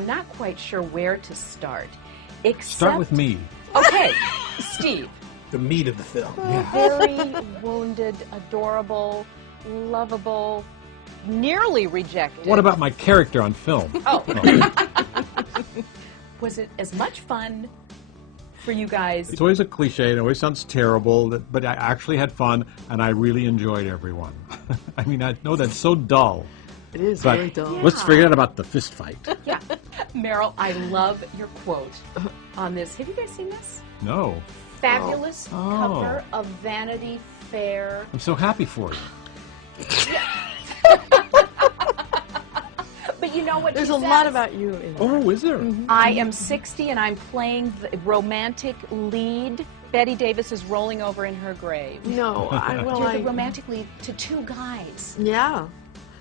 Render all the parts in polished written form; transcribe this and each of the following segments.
I'm not quite sure where to start. Except, Start with me. Okay, Steve. The meat of the film. Very wounded, adorable, lovable, nearly rejected. What about my character on film? Oh. Was it as much fun for you guys? It's always a cliche, it always sounds terrible, but I actually had fun, and I really enjoyed everyone. I mean, I know that's so dull. It is But very dull. let's forget about the fist fight. Yeah. Meryl, I love your quote on this. Have you guys seen this? No. Fabulous Oh. cover of Vanity Fair. I'm so happy for you. But you know what There's she a lot says? about you in it. Oh, is there? I am 60 and I'm playing the romantic lead. Betty Davis is rolling over in her grave. No, You're the romantic lead to two guys. Yeah.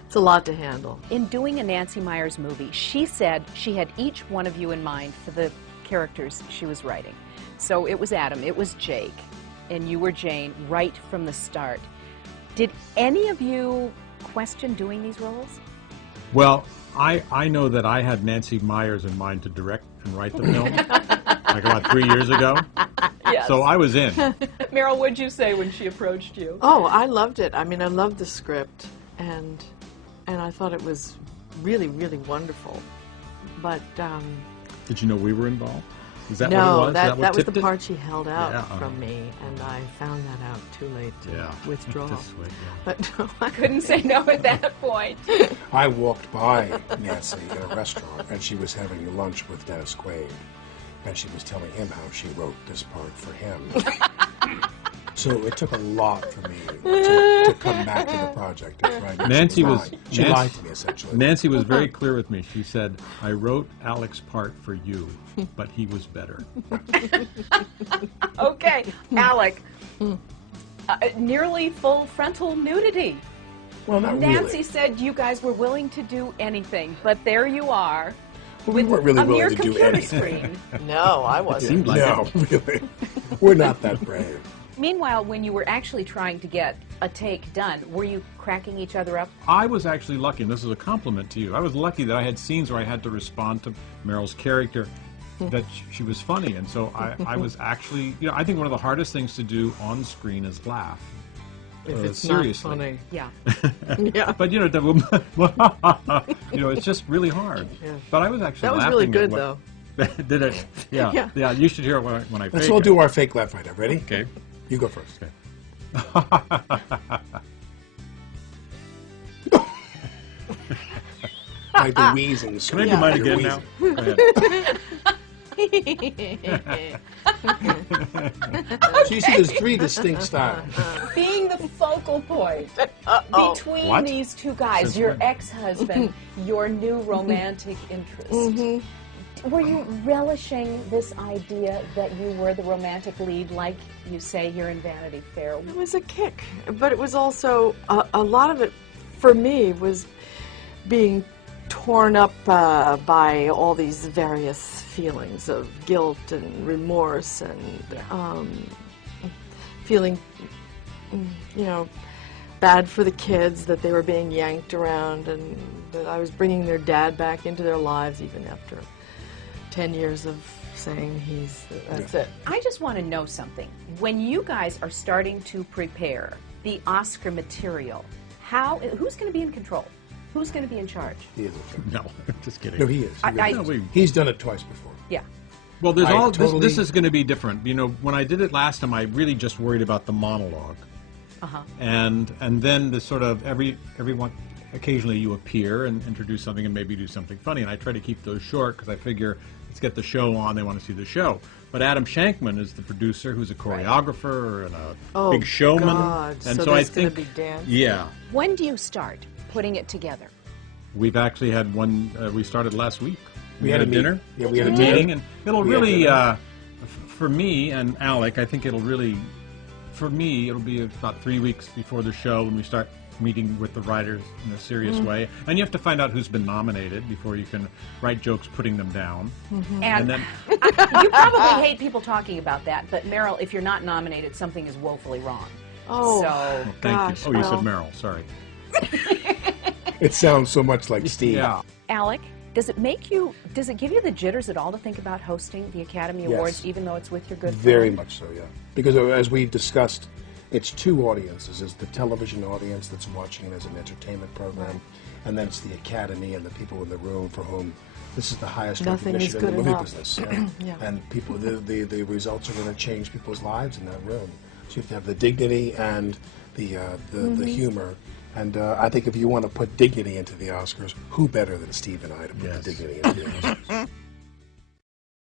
It's a lot to handle. In doing a Nancy Meyers movie, she said she had each one of you in mind for the characters she was writing. So it was Adam, it was Jake, and you were Jane right from the start. Did any of you question doing these roles? Well, I know that I had Nancy Meyers in mind to direct and write the film, like about 3 years ago. Yes. So I was in. Meryl, what'd you say when she approached you? Oh, I loved it. I mean, I loved the script, and I thought it was really, really wonderful. But Did you know we were involved? Is that no, what it was? that what was the tipped it? part she held out Yeah, from me, and I found that out too late to withdraw. This way, yeah. But no, I Couldn't say no at that point. I walked by Nancy in a restaurant, and she was having lunch with Dennis Quaid, and she was telling him how she wrote this part for him. So it took a lot for me to come back to the project and try to get Nancy was She lied to me, essentially. Nancy was very clear with me. She said, "I wrote Alec's part for you, but he was better." Okay, Alec. Nearly full frontal nudity. Well, not Nancy really. said you guys were willing to do anything, but there you are. Well, we weren't really a mere willing to do computer anything. screen. no, I wasn't. Seemed like No, really. We're not that brave. Meanwhile, when you were actually trying to get a take done, were you cracking each other up? I was actually lucky, and this is a compliment to you. I was lucky that I had scenes where I had to respond to Meryl's character, that she was funny, and so I was actually, you know, I think one of the hardest things to do on screen is laugh. If it's seriously. not funny. Yeah. Yeah. But you know, it's just really hard. Yeah. But I was actually That was laughing really at good, what- though. Did it? Yeah. Yeah. Yeah. You should hear it when I Let's fake all it. do our fake laugh right now. Ready? Okay. You go first. Like the wheezing Can I scream. do mine You're again now? wheezing. Go ahead. So you see there's three distinct styles. Being the focal point between What? these two guys, Since your when? ex-husband, your new romantic interest. Were you relishing this idea that you were the romantic lead, like you say here in Vanity Fair? It was a kick, but it was also a lot of it for me was being torn up by all these various feelings of guilt and remorse and feeling, you know, bad for the kids that they were being yanked around and that I was bringing their dad back into their lives even after 10 years of saying that's it. I just want to know something. When you guys are starting to prepare the Oscar material, who's going to be in control? Who's going to be in charge? He is. No, just kidding. No, he is. He really No, is. we- He's done it twice before. Yeah. Well, there's I all totally- this is going to be different. You know, when I did it last time, I really just worried about the monologue, and then the sort of everyone. Occasionally, you appear and introduce something and maybe do something funny, and I try to keep those short because I figure let's get the show on. They want to see the show. But Adam Shankman is the producer, who's a choreographer and a big showman, God. and So so I there's gonna think be dance? yeah. When do you start putting it together? We've actually had one. We started last week. We had a dinner. Yeah, we had a meeting, dinner. and it'll We had really, dinner. for me and Alec, I think it'll really, for me, it'll be about 3 weeks before the show when we start meeting with the writers in a serious way. And you have to find out who's been nominated before you can write jokes putting them down. And then, You probably hate people talking about that, but Meryl, if you're not nominated, something is woefully wrong. Oh, So, thank gosh, you. Oh, you said well. Meryl. Sorry. It sounds so much like Steve. Yeah. Alec, Does it give you the jitters at all to think about hosting the Academy Awards, even though it's with your good Very friend? much so, yeah. Because as we've discussed, it's two audiences. It's the television audience that's watching it as an entertainment program, and then it's the Academy and the people in the room for whom this is the highest recognition in the movie business. Yeah. And people, the results are going to change people's lives in that room. So you have to have the dignity and the humor. And I think if you want to put dignity into the Oscars, who better than Steve and I to put the dignity into the Oscars?